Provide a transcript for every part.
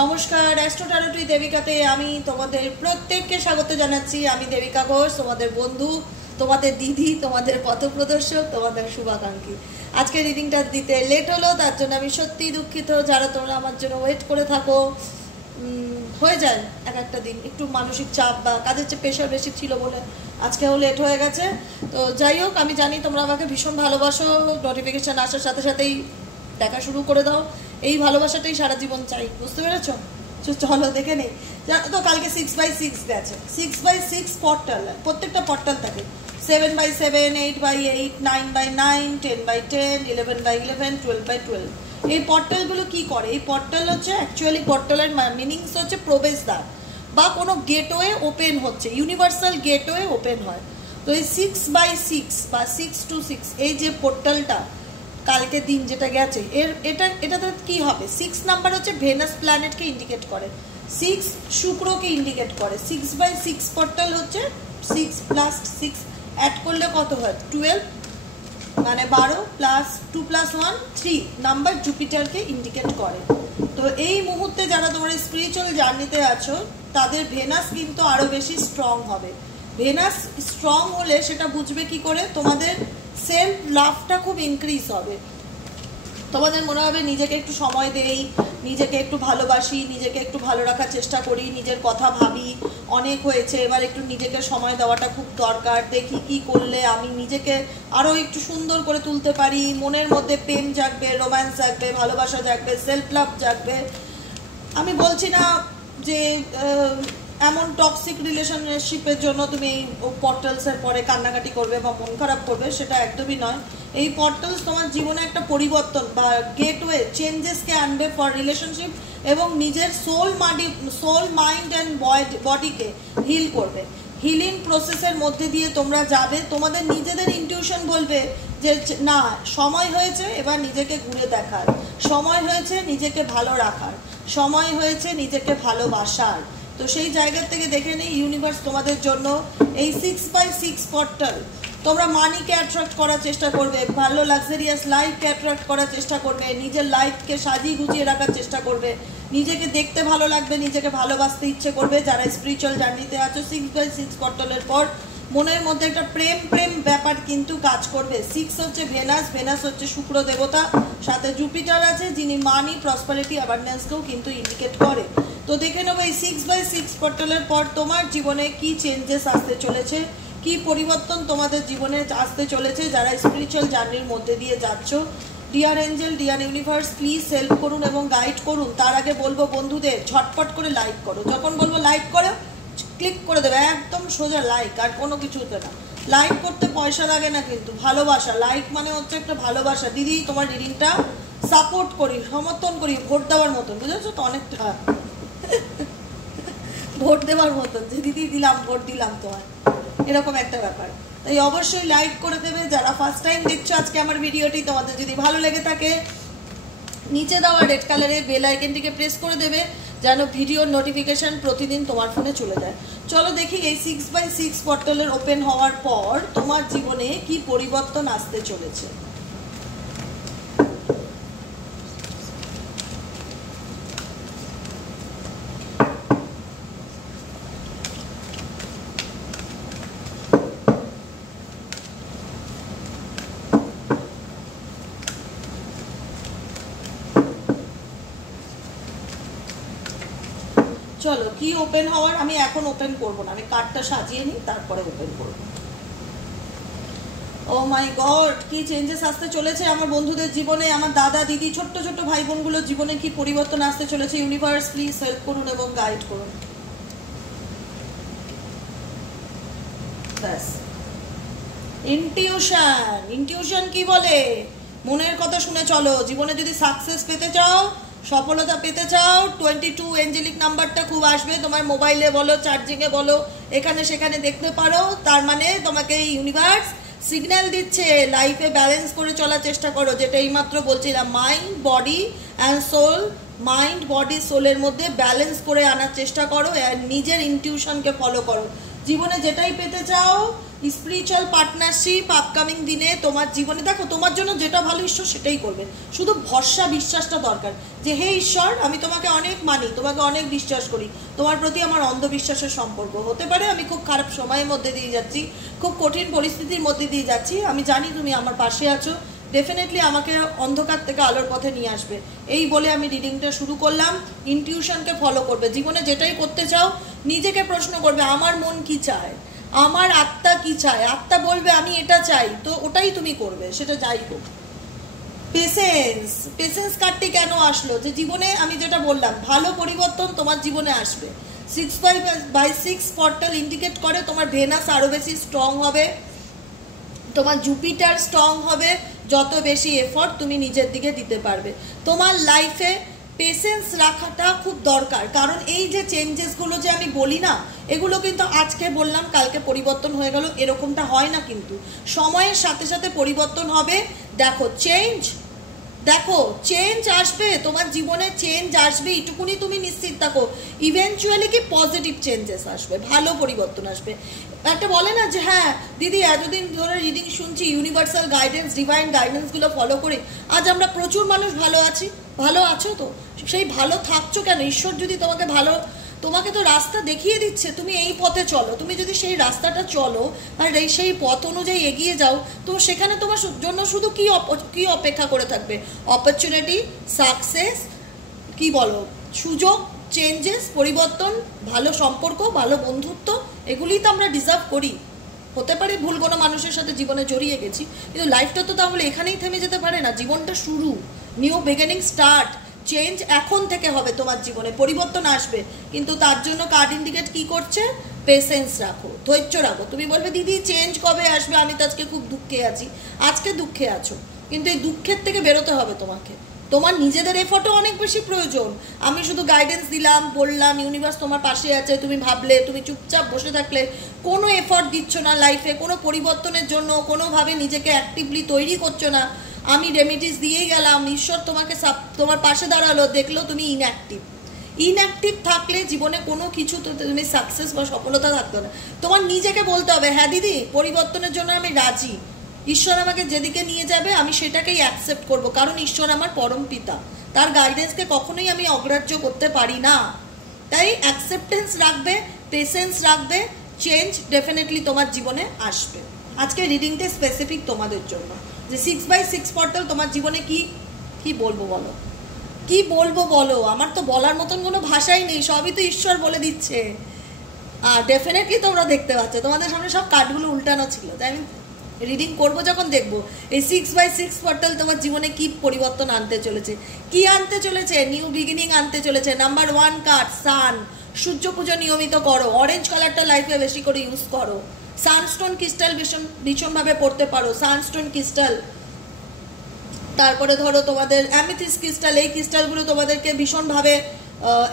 নমস্কার, অ্যাস্ট্রো ট্যারোটি দেবিকাতে আমি তোমাদের প্রত্যেককে স্বাগত জানাচ্ছি। আমি দেবিকা ঘোষ, তোমাদের বন্ধু, তোমাদের দিদি, তোমাদের পথপ্রদর্শক, তোমাদের শুভাকাঙ্ক্ষী। আজকে রিডিংটা দিতে লেট হলো, তার জন্য আমি সত্যিই দুঃখিত। যারা তোমরা আমার জন্য ওয়েট করে থাকো, হয়ে যায় এক একটা দিন একটু মানসিক চাপ বা কাজের চেয়ে প্রেশার বেশি ছিল বলে আজকেও লেট হয়ে গেছে। তো যাই হোক, আমি জানি তোমরা আমাকে ভীষণ ভালোবাসো, নোটিফিকেশান আসার সাথে সাথেই দেখা শুরু করে দাও। এই ভালোবাসাটাই সারা জীবন চাই, বুঝতে পেরেছ? চলো দেখে নেই। তো কালকে 6x6 গেছে। 6x6 পর্টাল, প্রত্যেকটা পর্টাল থাকে 7x7, 8x8, 9x9, 10x10, 11x11, 12x12। এই পর্টালগুলো কি করে? এই পর্টাল হচ্ছে অ্যাকচুয়ালি পর্টালের মিনিংস হচ্ছে প্রবেশদ্বার বা কোনো গেটওয়ে ওপেন হচ্ছে, ইউনিভার্সাল গেটওয়ে ওপেন হয়। তো এই 6x6 বা 6 to 6 এই যে পোর্টালটা কালকে দিন যেটা গেছে, এটাতে কি হবে? 6 নাম্বার হচ্ছে ভেনাস প্ল্যানেটকে ইন্ডিকেট করে, 6 শুক্রকে ইন্ডিকেট করে। 6x6 পোর্টাল হচ্ছে 6 + 6 অ্যাড করলে কত হয়? 12, মানে 12 + 2 + 1 3 নাম্বার জুপিটারকে ইন্ডিকেট করে। তো এই মুহূর্তে যারা তোমরা স্পিরিচুয়াল জার্নিতে আছো, তাদের ভেনাস কিন্তু আরও বেশি স্ট্রং হবে। ভেনাস স্ট্রং হলে সেটা বুঝবে কি করে? তোমাদের সেলফ লাভটা খুব ইনক্রিজ হবে। তোমাদের মনে হবে নিজেকে একটু সময় দেই, নিজেকে একটু ভালোবাসি, নিজেকে একটু ভালো রাখার চেষ্টা করি, নিজের কথা ভাবি, অনেক হয়েছে, এবার একটু নিজেকে সময় দেওয়াটা খুব দরকার। দেখি কি করলে আমি নিজেকে আরও একটু সুন্দর করে তুলতে পারি। মনের মধ্যে প্রেম জাগবে, রোম্যান্স জাগবে, ভালোবাসা জাগবে, সেলফ লাভ জাগবে। আমি বলছি না যে এমন টক্সিক রিলেশনশিপের জন্য তুমি এই পোর্টালসের পরে কান্নাকাটি করবে বা মন খারাপ করবে, সেটা একদমই নয়। এই পোর্টালস তোমার জীবনে একটা পরিবর্তন বা গেটওয়ে চেঞ্জেসকে আনবে ফর রিলেশনশিপ, এবং নিজের সোল, মাইন্ড অ্যান্ড বডিকে হিল করবে। হিলিং প্রসেসের মধ্যে দিয়ে তোমরা যাবে। তোমাদের নিজেদের ইনটিউশন বলবে যে না, সময় হয়েছে এবার নিজেকে ঘুরে দেখার, সময় হয়েছে নিজেকে ভালো রাখার, সময় হয়েছে নিজেকে ভালোবাসার। তো সেই জায়গা থেকে দেখে নেই ইউনিভার্স তোমাদের জন্য এই 6x6 পোর্টাল। তোমরা মানিকে অ্যাট্রাক্ট করার চেষ্টা করবে, ভালো লাক্সারিয়াস লাইফকে অ্যাট্রাক্ট করার চেষ্টা করবে, নিজের লাইফকে সাজিয়ে গুছিয়ে রাখার চেষ্টা করবে, নিজেকে দেখতে ভালো লাগবে, নিজেকে ভালোবাসতে ইচ্ছে করবে। যারা স্পিরিচুয়াল জার্নিতে আছো, 6x6 পোর্টালের পর মনের মধ্যে একটা প্রেম ব্যাপার কিন্তু কাজ করবে। 6 হচ্ছে ভেনাস হচ্ছে শুক্র দেবতা, সাথে জুপিটার আছে যিনি মানি, প্রসপারিটি, অ্যাবান্ডেন্সকেও কিন্তু ইন্ডিকেট করে। তো দেখে নেবো এই 6x6 পোর্টালের পর তোমার জীবনে কি চেঞ্জেস আসতে চলেছে, কি পরিবর্তন তোমাদের জীবনে আসতে চলেছে যারা স্পিরিচুয়াল জার্নির মধ্যে দিয়ে যাচ্ছ। Dear angel, deer universe, please help করুন এবং গাইড করুন। তার আগে বলবো বন্ধুদের ঝটপট করে লাইক করো। যখন বলবো লাইক করো, ক্লিক করে দেবে, একদম সোজা লাইক, আর কোনো কিছুতে না। লাইক করতে পয়সা লাগে না, কিন্তু ভালোবাসা। লাইক মানে হচ্ছে একটা ভালোবাসা। দিদি তোমার রিডিংটা সাপোর্ট করি, সমর্থন করি, ভোট দেওয়ার মতন, বুঝেছো তো? অনেকটা ভোট দেওয়ার মতন, যে দিদি দিলাম, ভোট দিলাম তোমার, এরকম একটা ব্যাপার। তাই অবশ্যই লাইক করে দেবে। যারা ফার্স্ট টাইম দেখছো আজকে আমার ভিডিওটি, তোমাদের যদি ভালো লেগে থাকে নিচে দেওয়া রেড কালারের বেল আইকনটিকে প্রেস করে দেবে, যেন ভিডিওর নোটিফিকেশন প্রতিদিন তোমার ফোনে চলে যায়। চলো দেখি এই 6x6 পোর্টালের ওপেন হওয়ার পর তোমার জীবনে কি পরিবর্তন আসতে চলেছে। চলো কি ওপেন হওয়ার, আমি এখন ওপেন করব না, আমি কার্ডটা সাজিয়ে নিই, তারপরে ওপেন করব। ও মাই গড, কি চেঞ্জেস আসতে চলেছে আমার বন্ধুদের জীবনে, আমার দাদা দিদি, ছোট্ট ছোট্ট ভাই বোনগুলোর জীবনে কি পরিবর্তন আসতে চলেছে। ইউনিভার্স প্লিজ হেল্প করুন এবং গাইড করুন। ব্যাস, ইনটিউশন কি বলে? মনের কথা শুনে চলো। জীবনে যদি সাকসেস পেতে চাও, সফলতা পেতে চাও, 22 এঞ্জেলিক নাম্বারটা খুব আসবে তোমার মোবাইলে বলো, চার্জিংয়ে বলো, এখানে সেখানে দেখতে পারো। তার মানে তোমাকে ইউনিভার্স সিগন্যাল দিচ্ছে লাইফে ব্যালেন্স করে চলার চেষ্টা করো, যেটা এইমাত্র বলছিলাম, mind, body and soul. Mind, body, সোলের মধ্যে ব্যালেন্স করে আনার চেষ্টা করো, আর নিজের ইনটিউশনকে ফলো করো। জীবনে যেটাই পেতে চাও, স্পিরিচুয়াল পার্টনারশিপ আপকামিং দিনে তোমার জীবনে, দেখো তোমার জন্য যেটা ভালো ঈশ্বর সেটাই করবে, শুধু ভরসা বিশ্বাসটা দরকার যে হে ঈশ্বর আমি তোমাকে অনেক মানি, তোমাকে অনেক বিশ্বাস করি, তোমার প্রতি আমার অন্ধবিশ্বাসের সম্পর্ক হতে পারে, আমি খুব খারাপ সময়ের মধ্যে দিয়ে যাচ্ছি, খুব কঠিন পরিস্থিতির মধ্যে দিয়ে যাচ্ছি, আমি জানি তুমি আমার পাশে আছো, ডেফিনেটলি আমাকে অন্ধকার থেকে আলোর পথে নিয়ে আসবে। এই বলে আমি রিডিংটা শুরু করলাম। ইনটিউশনকে ফলো করবে, জীবনে যেটাই করতে চাও নিজেকে প্রশ্ন করবে আমার মন কি চায়, আমার আত্মা কি চায়, আত্মা বলবে আমি এটা চাই, তো ওটাই তুমি করবে, সেটা যাই হোক। পেশেন্স কার্ডটি কেন আসলো, যে জীবনে আমি যেটা বললাম ভালো পরিবর্তন তোমার জীবনে আসবে। 6/6 পোর্টাল ইন্ডিকেট করে তোমার ভেনাস আরো বেশি স্ট্রং হবে, তোমার জুপিটার স্ট্রং হবে, যত বেশি এফর্ট তুমি নিজের দিকে দিতে পারবে। তোমার লাইফে পেশেন্স রাখাটা খুব দরকার, কারণ এই যে চেঞ্জেসগুলো যে আমি বলি না, এগুলো কিন্তু আজকে বললাম কালকে পরিবর্তন হয়ে গেল এরকমটা হয় না, কিন্তু সময়ের সাথে সাথে পরিবর্তন হবে। দেখো চেঞ্জ আসবে, তোমার জীবনে চেঞ্জ আসবে, এইটুকুনি তুমি নিশ্চিত থাকো। ইভেনচুয়ালি কি পজিটিভ চেঞ্জেস আসবে, ভালো পরিবর্তন আসবে। একটা বলে না যে হ্যাঁ দিদি এতদিন ধরে রিডিং শুনছি, ইউনিভার্সাল গাইডেন্স ডিভাইন গাইডেন্সগুলো ফলো করে আজ আমরা প্রচুর মানুষ ভালো আছি। ভালো আছো তো, সেই ভালো থাকছো কেন? ঈশ্বর যদি তোমাকে তো রাস্তা দেখিয়ে দিচ্ছে, তুমি এই পথে চলো, তুমি যদি সেই রাস্তাটা চলো আর সেই পথ অনুযায়ী এগিয়ে যাও, তো সেখানে তোমার জন্য শুধু কি অপেক্ষা করে থাকবে? অপরচুনিটি, সাকসেস, কি বলো, সুযোগ, চেঞ্জেস, পরিবর্তন, ভালো সম্পর্ক, ভালো বন্ধুত্ব, এগুলিই তো আমরা ডিজার্ভ করি। হতে পারে ভুল কোনো মানুষের সাথে জীবনে জড়িয়ে গেছি, কিন্তু লাইফটা তো তাহলে এখানেই থেমে যেতে পারে না। জীবনটা শুরু, নিউ বিগিনিং, স্টার্ট, চেঞ্জ এখন থেকে হবে, তোমার জীবনে পরিবর্তন আসবে। কিন্তু তার জন্য কার্ড ইন্ডিকেট কি করছে? পেশেন্স রাখো, ধৈর্য রাখো। তুমি বলবে দিদি চেঞ্জ কবে আসবে, আমি তো আজকে খুব দুঃখে আছি। আজকে দুঃখে আছো, কিন্তু এই দুঃখের থেকে বেরোতে হবে তোমাকে। তোমার নিজেদের এফোর্টও অনেক বেশি প্রয়োজন। আমি শুধু গাইডেন্স দিলাম, বললাম, ইউনিভার্স তোমার পাশে আছে, তুমি ভাবলে, তুমি চুপচাপ বসে থাকলে, কোনো এফোর্ট দিচ্ছ না লাইফে, কোনো পরিবর্তনের জন্য কোনোভাবে নিজেকে অ্যাক্টিভলি তৈরি করছো না। আমি রেমিডিস দিয়েই গেলাম, ঈশ্বর তোমার পাশে দাঁড়ালো, দেখলো তুমি ইনঅ্যাক্টিভ থাকলে জীবনে কোনো কিছু তো তুমি সাকসেস বা সফলতা থাকতো না। তোমার নিজেকে বলতে হবে হ্যাঁ দিদি পরিবর্তনের জন্য আমি রাজি, ঈশ্বর আমাকে যেদিকে নিয়ে যাবে আমি সেটাকেই অ্যাকসেপ্ট করব, কারণ ঈশ্বর আমার পরম পিতা, তার গাইডেন্সকে কখনোই আমি অগ্রাহ্য করতে পারি না। তাই অ্যাকসেপ্টেন্স রাখবে, পেশেন্স রাখবে, চেঞ্জ ডেফিনেটলি তোমার জীবনে আসবে। আজকে রিডিংটা স্পেসিফিক তোমাদের জন্য, যে 6/6 পোর্টাল তোমার জীবনে কি বলবো বলো, আমার তো বলার মতন কোনো ভাষাই নেই, সবই তো ঈশ্বর বলে দিচ্ছে। আর ডেফিনেটলি তোমরা দেখতে পাচ্ছ তোমাদের সামনে সব কার্ডগুলো উল্টানো ছিল, তাই আমি রিডিং করবো যখন দেখবো এই 6/6 পোর্টাল তোমার জীবনে কি পরিবর্তন আনতে চলেছে, নিউ বিগিনিং আনতে চলেছে। নাম্বার 1 কার্ড সান, সূর্য পুজো নিয়মিত করো, অরেঞ্জ কালারটা লাইফে বেশি করে ইউজ করো, সানস্টোন ক্রিস্টাল ভীষণভাবে পড়তে পারো, সানস্টোন ক্রিস্টাল। তারপরে ধরো তোমাদের অ্যামেথিস্ট ক্রিস্টাল, এই ক্রিস্টালগুলো তোমাদেরকে ভীষণভাবে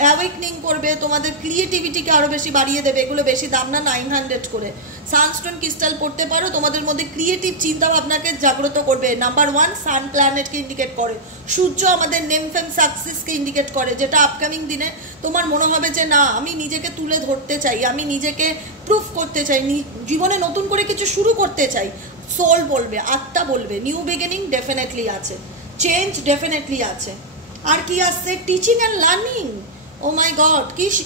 অ্যাওয়েকনিং করবে, তোমাদের ক্রিয়েটিভিটিকে আরও বেশি বাড়িয়ে দেবে। এগুলো বেশি দাম না, 900 করে। সানস্টোন ক্রিস্টাল পড়তে পারো, তোমাদের মধ্যে ক্রিয়েটিভ চিন্তা ভাবনাকে জাগ্রত করবে। নাম্বার 1 সান প্ল্যানেটকে ইন্ডিকেট করে, সূর্য আমাদের নেম ফেম সাকসেসকে ইন্ডিকেট করে, যেটা আপকামিং দিনে তোমার মনে হবে যে না আমি নিজেকে তুলে ধরতে চাই, আমি নিজেকে প্রুফ করতে চাই, জীবনে নতুন করে কিছু শুরু করতে চাই। সোল বলবে, আত্মা বলবে, নিউ বিগিনিং ডেফিনেটলি আছে, চেঞ্জ ডেফিনেটলি আছে। আর কি আসছে? Teaching and learning. Oh my god,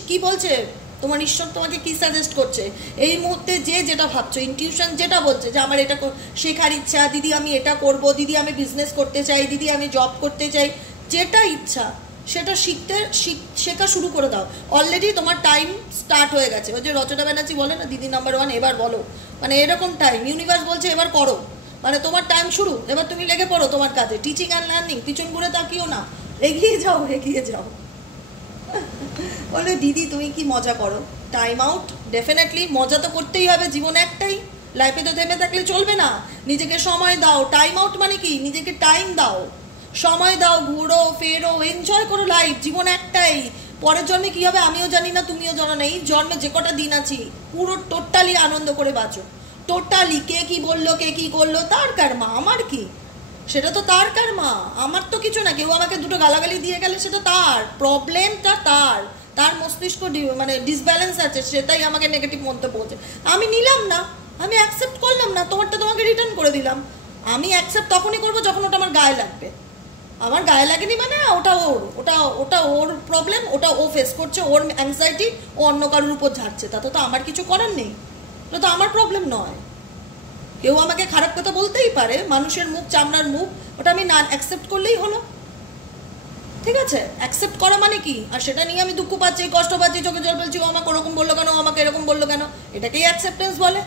কি বলছে তোমার ঈশ্বর, তোমাকে কি সাজেস্ট করছে এই মুহূর্তে? যেটা ভাবছো, ইনটিউশন যেটা বলছে যে আমার এটা শেখার ইচ্ছা, দিদি আমি এটা করব, দিদি আমি বিজনেস করতে চাই, দিদি আমি জব করতে চাই, যেটা ইচ্ছা সেটা শেখা শুরু করে দাও। অলরেডি তোমার টাইম স্টার্ট হয়ে গেছে। ওই যে রচনা ব্যানার্জি বলে না দিদি নাম্বার 1 এবার বলো, মানে এরকম টাইম ইউনিভার্স বলছে এবার করো, মানে তোমার টাইম শুরু, এবার তুমি লেগে পড়ো তোমার কাজে। টিচিং অ্যান্ড লার্নিং, পিছন ঘুরে তাকিও না, এগিয়ে যাও। বলে দিদি তুমি কি মজা করো, টাইম আউট। ডেফিনেটলি মজা তো করতেই হবে, জীবন একটাই, লাইফে তো থেমে থাকলে চলবে না, নিজেকে সময় দাও। টাইম আউট মানে কি? নিজেকে টাইম দাও, সময় দাও, ঘুরো ফেরো, এনজয় করো লাইফ, জীবন একটাই। পরের জন্মে কি হবে আমিও জানি না, তুমিও জানো না। এই জন্মে যে কটা দিন আছি পুরো টোটালি আনন্দ করে বাঁচো, টোটালি। কে কি বললো, কে কি করলো, তার কারমা, আমার কি? সেটা তো তার কারমা, আমার তো কিছু না। কেউ আমাকে দুটো গালাগালি দিয়ে গেলে সেটা তার প্রবলেমটা, তার মস্তিষ্ক মানে ডিসব্যালেন্স আছে, সেটাই আমাকে নেগেটিভ মন্তব্য বলছে, আমি নিলাম না। আমি অ্যাকসেপ্ট করলাম না, তোমারটা তোমাকে রিটার্ন করে দিলাম। আমি অ্যাকসেপ্ট তখনই করবো যখন ওটা আমার গায়ে লাগবে। আমার গায়ে লাগেনি মানে ওটা ওর প্রবলেম, ওটা ও ফেস করছে, ওর অ্যাংজাইটি ও অন্য কারোর উপর ঝাড়ছে, তাতে তো আমার কিছু করার নেই, ওটা তো আমার প্রবলেম নয়। কেউ আমাকে খারাপ কথা বলতেই পারে, মানুষের মুখ, চামড়ার মুখ, ওটা আমি না অ্যাকসেপ্ট করলেই হলো। ঠিক আছে, অ্যাকসেপ্ট করা মানে কি? আর সেটা নিয়ে আমি দুঃখ পাচ্ছি, কষ্ট পাচ্ছি, চোখে জল ফেলছি, ও আমাকে ওরকম বললো কেন, আমাকে এরকম বললো কেন, এটাকেই অ্যাকসেপ্টেন্স বলে।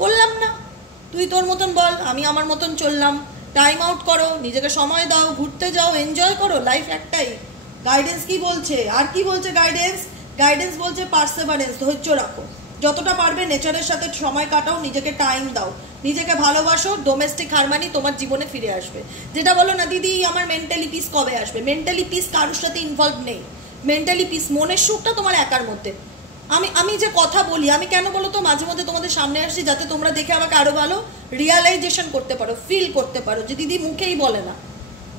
করলাম না, তুই তোর মতন বল, আমি আমার মতন চললাম। টাইম আউট করো, নিজেকে সময় দাও, ঘুরতে যাও, এনজয় করো, লাইফ একটাই। গাইডেন্স কি বলছে? আর কি বলছে গাইডেন্স বলছে পার্সেভারেন্স, ধৈর্য রাখো, যতটা পারবে নেচারের সাথে সময় কাটাও, নিজেকে টাইম দাও, নিজেকে ভালোবাসো, ডোমেস্টিক হারমানি তোমার জীবনে ফিরে আসবে। যেটা বলো না দিদি আমার মেন্টালি পিস কবে আসবে, মেন্টালি পিস কারোর সাথে ইনভলভ নেই। মেন্টালি পিস, মনের সুখটা তোমার একার মধ্যে। আমি যে কথা বলি, আমি কেন বলো তো মাঝে মধ্যে তোমাদের সামনে আসছি, যাতে তোমরা দেখে আমাকে আরো ভালো রিয়ালাইজেশন করতে পারো, ফিল করতে পারো যে দিদি মুখেই বলে না,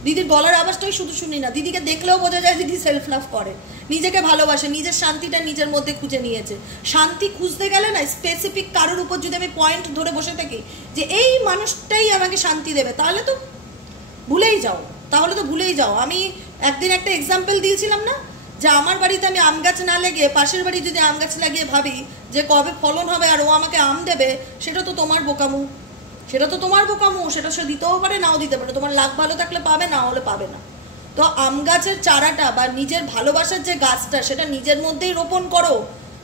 দিদির গলার আওয়াজটাই শুধু শুনি না, দিদিকে দেখলেও বোঝা যায় দিদি সেলফ লাভ করে, নিজেকে ভালোবাসে, নিজের শান্তিটা নিজের মধ্যে খুঁজে নিয়েছে। শান্তি খুঁজতে গেলে না স্পেসিফিক কারোর উপর যদি আমি পয়েন্ট ধরে বসে থাকি যে এই মানুষটাই আমাকে শান্তি দেবে, তাহলে তো ভুলেই যাও। আমি একদিন একটা এক্সাম্পল দিয়েছিলাম না, যে আমার বাড়িতে আমি আম গাছ না লেগে পাশের বাড়ি যদি আম গাছ লাগিয়ে ভাবি যে কবে ফলন হবে আর ও আমাকে আম দেবে, সেটা তো তোমার বোকামু, সেটা সে দিতেও পারে, নাও দিতে পারে, তোমার লাভ ভালো থাকলে পাবে, না হলে পাবে না। তো আম গাছের চারাটা বা নিজের ভালোবাসার যে গাছটা, সেটা নিজের মধ্যেই রোপণ করো,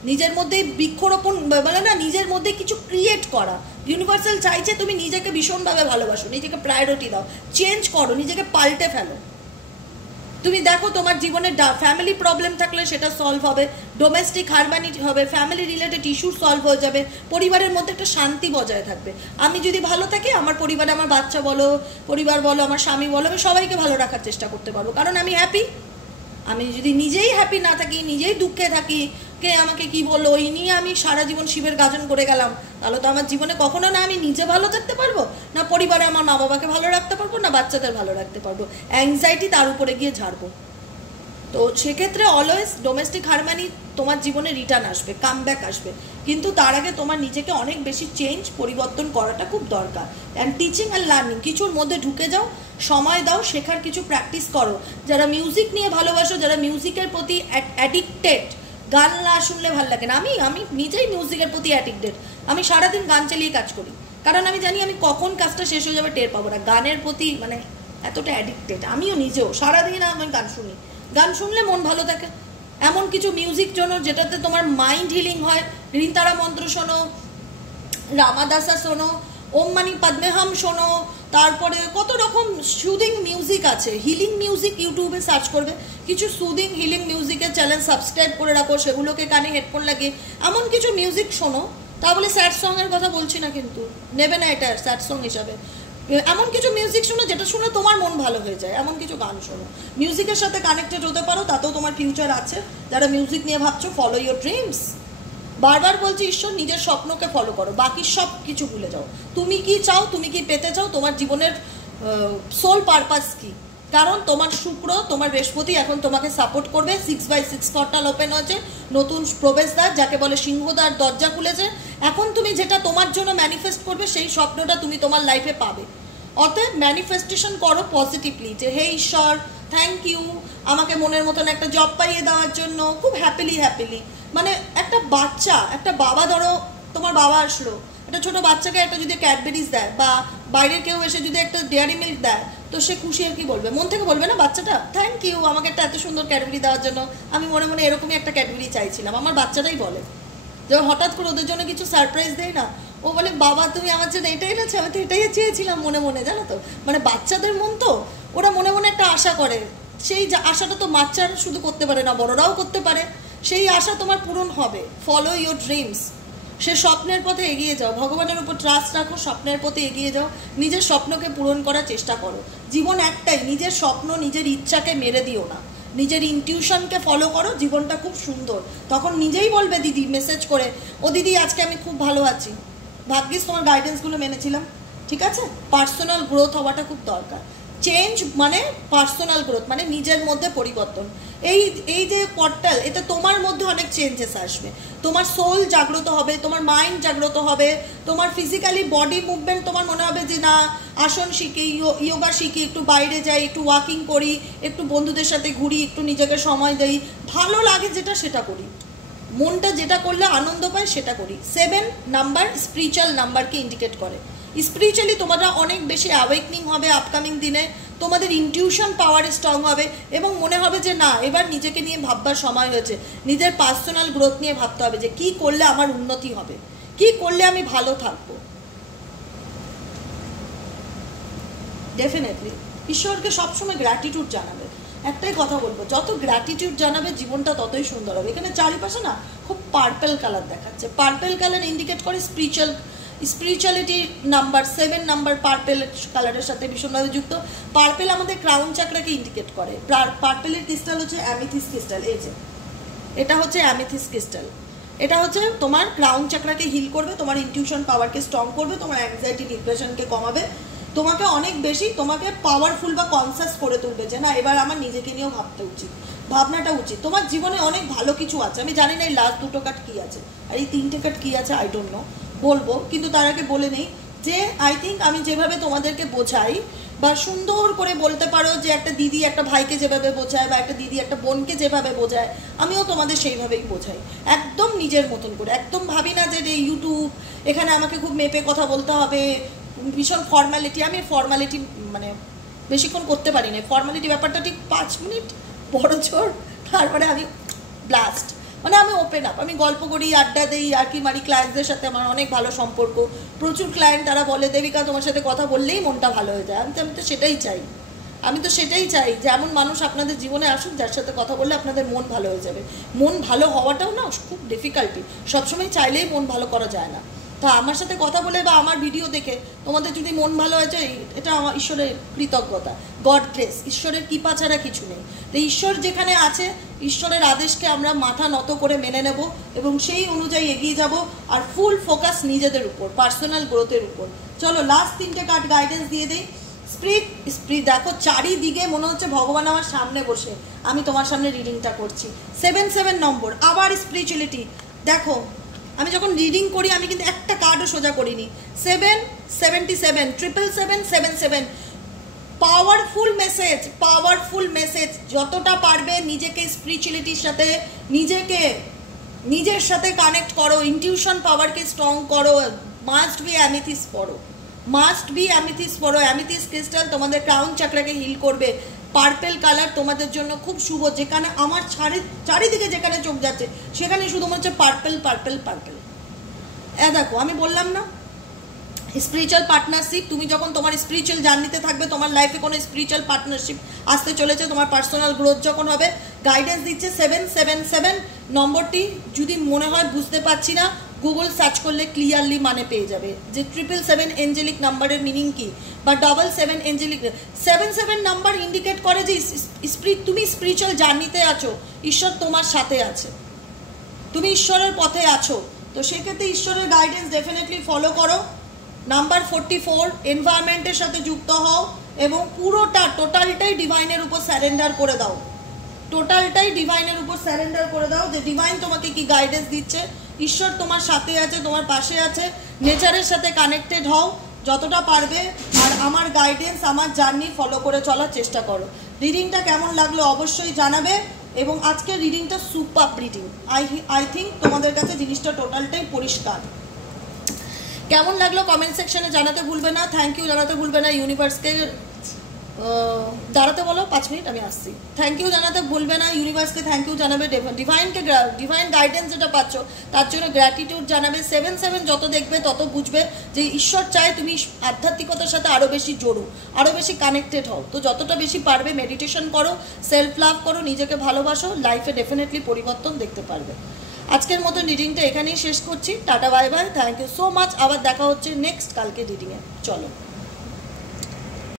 নিজের মধ্যেই বৃক্ষরোপণ, বলে না নিজের মধ্যে কিছু ক্রিয়েট করা। ইউনিভার্সাল চাইছে তুমি নিজেকে ভীষণভাবে ভালোবাসো, নিজেকে প্রায়োরিটি দাও, চেঞ্জ করো, নিজেকে পাল্টে ফেলো। তুমি দেখো তোমার জীবনে ফ্যামিলি প্রবলেম থাকলে সেটা সলভ হবে, ডোমেস্টিক হারমানি হবে, ফ্যামিলি রিলেটেড ইস্যু সলভ হয়ে যাবে, পরিবারের মধ্যে একটা শান্তি বজায় থাকবে। আমি যদি ভালো থাকি, আমার পরিবারে আমার বাচ্চা বলো, পরিবার বলো, আমার স্বামী বলো, আমি সবাইকে ভালো রাখার চেষ্টা করতে পারবো, কারণ আমি হ্যাপি। আমি যদি নিজেই হ্যাপি না থাকি, নিজেই দুঃখে থাকি, কে আমাকে কি বললো, ওই নিয়ে আমি সারা জীবন শিবের গাজন করে গেলাম, তাহলে তো আমার জীবনে কখনো না আমি নিজে ভালো থাকতে পারবো, না পরিবারে আমার মা বাবাকে ভালো রাখতে পারবো, না বাচ্চাদের ভালো রাখতে পারবো, অ্যাংজাইটি তার উপরে গিয়ে ঝাড়বো। তো সেক্ষেত্রে অলওয়েজ ডোমেস্টিক হারমানি তোমার জীবনে রিটার্ন আসবে, কামব্যাক আসবে, কিন্তু তার আগে তোমার নিজেকে অনেক বেশি পরিবর্তন করাটা খুব দরকার। অ্যান্ড টিচিং অ্যান্ড লার্নিং, কিছুর মধ্যে ঢুকে যাও, সময় দাও, শেখার কিছু প্র্যাকটিস করো। যারা মিউজিক নিয়ে ভালোবাসো, যারা মিউজিকের প্রতি অ্যাডিক্টেড, গান না শুনলে ভালো লাগে না, আমি নিজেই মিউজিকের প্রতি অ্যাডিক্টেড, আমি সারাদিন গান চালিয়ে কাজ করি, কারণ আমি জানি আমি কখন কাজটা শেষ হয়ে যাবে টের পাবো না, গানের প্রতি মানে এতটা অ্যাডিক্টেড। আমিও নিজেও সারাদিন আমি গান শুনি, গান শুনলে মন ভালো থাকে। এমন কিছু মিউজিক শোনো যেটাতে তোমার মাইন্ড হিলিং হয়, রিন্তারা মন্ত্র শোনো, রামাদাসা শোনো, ওম মানি পদ্মেহাম শোনো, তারপরে কত রকম সুদিং মিউজিক আছে, হিলিং মিউজিক ইউটিউবে সার্চ করবে, কিছু সুদিং হিলিং মিউজিকের চ্যানেল সাবস্ক্রাইব করে রাখো, সেগুলোকে কানে হেডফোন লাগিয়ে এমন কিছু মিউজিক শোনো। তা বলে স্যাড সঙের কথা বলছি না, কিন্তু নেবে না এটা স্যাড সং হিসাবে। এমন কিছু মিউজিক শোনো যেটা শুনে তোমার মন ভালো হয়ে যায়, এমন কিছু গান শোনো, মিউজিকের সাথে কানেক্টেড হতে পারো, তাতেও তোমার ফিউচার আছে। যারা মিউজিক নিয়ে ভাবছো, ফলো ইয়োর ড্রিমস। বারবার বলছি, ঈশ্বর নিজের স্বপ্নকে ফলো করো, বাকি সব কিছু ভুলে যাও। তুমি কি চাও, তুমি কি পেতে চাও, তোমার জীবনের সোল পারপাস কি? কারণ তোমার শুক্র, তোমার বৃহস্পতি এখন তোমাকে সাপোর্ট করবে। 6/6 পোর্টাল ওপেন হয়েছে, নতুন প্রবেশদ্বার, যাকে বলে সিংহদ্বার, দরজা খুলেছে। এখন তুমি যেটা তোমার জন্য ম্যানিফেস্ট করবে, সেই স্বপ্নটা তুমি তোমার লাইফে পাবে। অতএব ম্যানিফেস্টেশন করো পজিটিভলি, যে হে ঈশ্বর থ্যাংক ইউ আমাকে মনের মতন একটা জব পাইয়ে দেওয়ার জন্য, খুব হ্যাপিলি। মানে একটা বাচ্চা, একটা বাবা, ধরো তোমার বাবা আসলো, একটা ছোট বাচ্চাকে একটা যদি ক্যাডবেরিজ দেয়, বা বাইরের কেউ এসে যদি একটা ডেয়ারি মিল্ক দেয়, তো সে খুশি আর কি বলবে, মন থেকে বলবে না বাচ্চাটা থ্যাংক ইউ আমাকে একটা এত সুন্দর ক্যাডবেরি দেওয়ার জন্য, আমি মনে মনে এরকমই একটা ক্যাডবেরি চাইছিলাম। আমার বাচ্চাটাই বলে, যখন হঠাৎ করে ওদের জন্য কিছু সারপ্রাইজ দেয় না, ও বলে বাবা তুমি আমার জন্য এটাই এনেছো, আমি তো এটাই চেয়েছিলাম মনে মনে, জানো তো। মানে বাচ্চাদের মন তো, ওরা মনে মনে একটা আশা করে, সেই আশাটা তো বাচ্চারা শুধু করতে পারে না, বড়রাও করতে পারে। সেই আশা তোমার পূরণ হবে। ফলো ইয়োর ড্রিমস, সে স্বপ্নের পথে এগিয়ে যাও, ভগবানের উপর ট্রাস্ট রাখো, স্বপ্নের পথে এগিয়ে যাও, নিজের স্বপ্নকে পূরণ করার চেষ্টা করো। জীবন একটাই, নিজের স্বপ্ন, নিজের ইচ্ছাকে মেরে দিও না, নিজের ইনটিউশনকে ফলো করো, জীবনটা খুব সুন্দর। তখন নিজেই বলবে দিদি মেসেজ করে, ও দিদি আজকে আমি খুব ভালো আছি, ভাগ্যিস তোমার গাইডেন্সগুলো মেনেছিলাম। ঠিক আছে, পার্সোনাল গ্রোথ হওয়াটা খুব দরকার। চেঞ্জ মানে পার্সোনাল গ্রোথ, মানে নিজের মধ্যে পরিবর্তন। এই যে পোর্টাল, এটা তোমার মধ্যে অনেক চেঞ্জেস আসবে, তোমার সোল জাগ্রত হবে, তোমার মাইন্ড জাগ্রত হবে, তোমার ফিজিক্যালি বডি মুভমেন্ট তোমার মনে হবে যে না আসন শিখি, ইয়োগা শিখি, একটু বাইরে যাই, একটু ওয়াকিং করি, একটু বন্ধুদের সাথে ঘুরি, একটু নিজেকে সময় দেই, ভালো লাগে যেটা সেটা করি, মনটা যেটা করলে আনন্দ পায় সেটা করি। 7 নাম্বার স্পিরিচুয়াল নাম্বারকে ইন্ডিকেট করে। স্পিরিচুয়ালি তোমরা অনেক বেশি অ্যাওয়েকনিং হবে আপকামিং দিনে, তোমাদের ইনটিউশন পাওয়ার স্ট্রং হবে এবং মনে হবে যে না এবার নিজেকে নিয়ে ভাববার সময় হয়েছে, নিজের পার্সোনাল গ্রোথ নিয়ে ভাবতে হবে যে কি করলে আমার উন্নতি হবে, কি করলে আমি ভালো থাকবো। ডেফিনেটলি ঈশ্বরকে সবসময় গ্র্যাটিটিউড জানাবে। একটাই কথা বলবো, যত গ্র্যাটিটিউড জানাবে জীবনটা ততই সুন্দর হবে। এখানে চারিপাশে না খুব পার্পেল কালার দেখাচ্ছে, পার্পেল কালার ইন্ডিকেট করে স্পিরিচুয়ালিটি নাম্বার 7 নাম্বার পার্পেল কালারের সাথে ভীষণভাবে যুক্ত। পার্পেল আমাদের ক্রাউন চাকরাকে ইন্ডিকেট করে। পার্পেলের ক্রিস্টাল হচ্ছে অ্যামিথিস ক্রিস্টাল। এই যে এটা হচ্ছে অ্যামিথিস ক্রিস্টাল, এটা হচ্ছে তোমার ক্রাউন চাকরাকে হিল করবে, তোমার ইনটিউশন পাওয়ারকে স্ট্রং করবে, তোমার অ্যাংজাইটি ডিপ্রেশনকে কমাবে, তোমাকে অনেক বেশি তোমাকে পাওয়ারফুল বা কনসাস করে তুলবে যে না এবার আমার নিজেকে নিয়েও ভাবতে উচিত, ভাবনাটা উচিত। তোমার জীবনে অনেক ভালো কিছু আছে, আমি জানি না এই লাস্ট 2টো কার্ড কী আছে আর এই 3টে কার্ড কী আছে আই ডোন্ট নো, বলবো, কিন্তু তার আগে বলে নেই যে আই থিঙ্ক আমি যেভাবে তোমাদেরকে বোঝাই বা সুন্দর করে বলতে পারো যে একটা দিদি একটা ভাইকে যেভাবে বোঝায় বা একটা দিদি একটা বোনকে যেভাবে বোঝায়, আমিও তোমাদের সেইভাবেই বোঝাই, একদম নিজের মতন করে। একদম ভাবি না যে ইউটিউব এখানে আমাকে খুব মেপে কথা বলতে হবে, ভীষণ ফর্মালিটি। আমি ফর্মালিটি মানে বেশিক্ষণ করতে পারি না, ফর্মালিটি ব্যাপারটা ঠিক 5 মিনিট বড় জোর, তারপরে আমি ব্লাস্ট, মানে আমি ওপেন আপ, আমি গল্প করি, আড্ডা দিই, আর কি মারি। ক্লায়েন্টদের সাথে আমার অনেক ভালো সম্পর্ক, প্রচুর ক্লায়েন্ট, তারা বলে দেবিকা তোমার সাথে কথা বললেই মনটা ভালো হয়ে যায়। আমি তো সেটাই চাই, যে এমন মানুষ আপনাদের জীবনে আসুক যার সাথে কথা বললে আপনাদের মন ভালো হয়ে যাবে। মন ভালো হওয়াটাও না খুব ডিফিকাল্টি, সবসময় চাইলেই মন ভালো করা যায় না। তা আমার সাথে কথা বলে বা আমার ভিডিও দেখে তোমাদের যদি মন ভালো হয়ে যায়, এটা আমার ঈশ্বরের কৃতজ্ঞতা, গড গ্রেস, ঈশ্বরের কৃপা ছাড়া কিছু নেই। তো ঈশ্বর যেখানে আছে, ঈশ্বরের আদেশকে আমরা মাথা নত করে মেনে নেব এবং সেই অনুযায়ী এগিয়ে যাব, আর ফুল ফোকাস নিজেদের উপর, পার্সোনাল গ্রোথের উপর। চলো লাস্ট 3টে কার্ড গাইডেন্স দিয়ে দিই। স্পিরিট দেখো চারিদিকে মনে হচ্ছে ভগবান আমার সামনে বসে, আমি তোমার সামনে রিডিংটা করছি। 7 নম্বর, আবার স্পিরিচুয়ালিটি। দেখো আমি যখন রিডিং করি আমি কিন্তু একটা কার্ডও সোজা করিনি। 7 77 777 পাওয়ারফুল মেসেজ। যতটা পারবে নিজেকে স্পিরিচুয়ালিটির সাথে নিজের সাথে কানেক্ট করো, ইনটিউশন পাওয়ারকে স্ট্রং করো। মাস্ট বি অ্যামিথিস পড়ো। অ্যামিথিস ক্রিস্টাল তোমাদের ক্রাউন চাকরাকে হিল করবে। পার্পেল কালার তোমাদের জন্য খুব শুভ। যেখানে আমার চারিদিকে যেখানে চোখ যাচ্ছে সেখানে শুধু মনে হচ্ছে পার্পেল। দেখো আমি বললাম না, স্পিরিচুয়াল পার্টনারশিপ, তুমি যখন তোমার স্পিরিচুয়াল জার্নিতে থাকবে, তোমার লাইফে কোনো স্পিরিচুয়াল পার্টনারশিপ আসতে চলেছে, তোমার পার্সোনাল গ্রোথ যখন হবে, গাইডেন্স দিচ্ছে 777 নম্বরটি। যদি মনে হয় বুঝতে পারছি না, গুগল সার্চ করলে ক্লিয়ারলি মানে পেয়ে যাবে যে 777 এঞ্জেলিক নাম্বারের মিনিং কি, বা 77 এঞ্জেলিক। 77 নাম্বার ইন্ডিকেট করে যে তুমি স্পিরিচুয়াল জার্নিতে আছো, ঈশ্বর তোমার সাথে আছে, তুমি ঈশ্বরের পথে আছো। তো সেক্ষেত্রে ঈশ্বরের গাইডেন্স ডেফিনেটলি ফলো করো। নাম্বার 44, এনভায়রনমেন্টের সাথে যুক্ত হও এবং টোটালটাই ডিভাইনের উপর স্যারেন্ডার করে দাও। যে ডিভাইন তোমাকে কি গাইডেন্স দিচ্ছে। ঈশ্বর তোমার সাথে আছে, তোমার পাশে আছে। নেচারের সাথে কানেক্টেড হও যতটা পারবে, আর আমার গাইডেন্স, আমার জার্নি ফলো করে চলার চেষ্টা করো। রিডিংটা কেমন লাগলো অবশ্যই জানাবে, এবং আজকের রিডিংটা সুপার রিডিং। আই থিঙ্ক তোমাদের কাছে জিনিসটা টোটালটাই পরিষ্কার। কেমন লাগলো কমেন্ট সেকশনে জানাতে ভুলবে না। থ্যাংক ইউ জানাতে ভুলবে না ইউনিভার্সকে। দাঁড়াতে বলো 5 মিনিট, আমি আসছি। থ্যাংক ইউ জানাতে ভুলবে না ইউনিভার্সকে, থ্যাংক ইউ জানাবে। ডিভাইন গাইডেন্স যেটা পাচ্ছ তার জন্য গ্র্যাটিটিউড জানাবে। 7 যত দেখবে তত বুঝবে যে ঈশ্বর চায় তুমি আধ্যাত্মিকতার সাথে আরও বেশি জড়ো, আরও বেশি কানেক্টেড হও। তো যতটা বেশি পারবে মেডিটেশন করো, সেলফ লাভ করো, নিজেকে ভালোবাসো, লাইফে ডেফিনেটলি পরিবর্তন দেখতে পারবে। আজকের মতো রিডিংটা এখানেই শেষ করছি। Tata bye bye, thank you so much. আবার দেখা হচ্ছে নেক্সট কালকে রিডিংয়ে। চলো।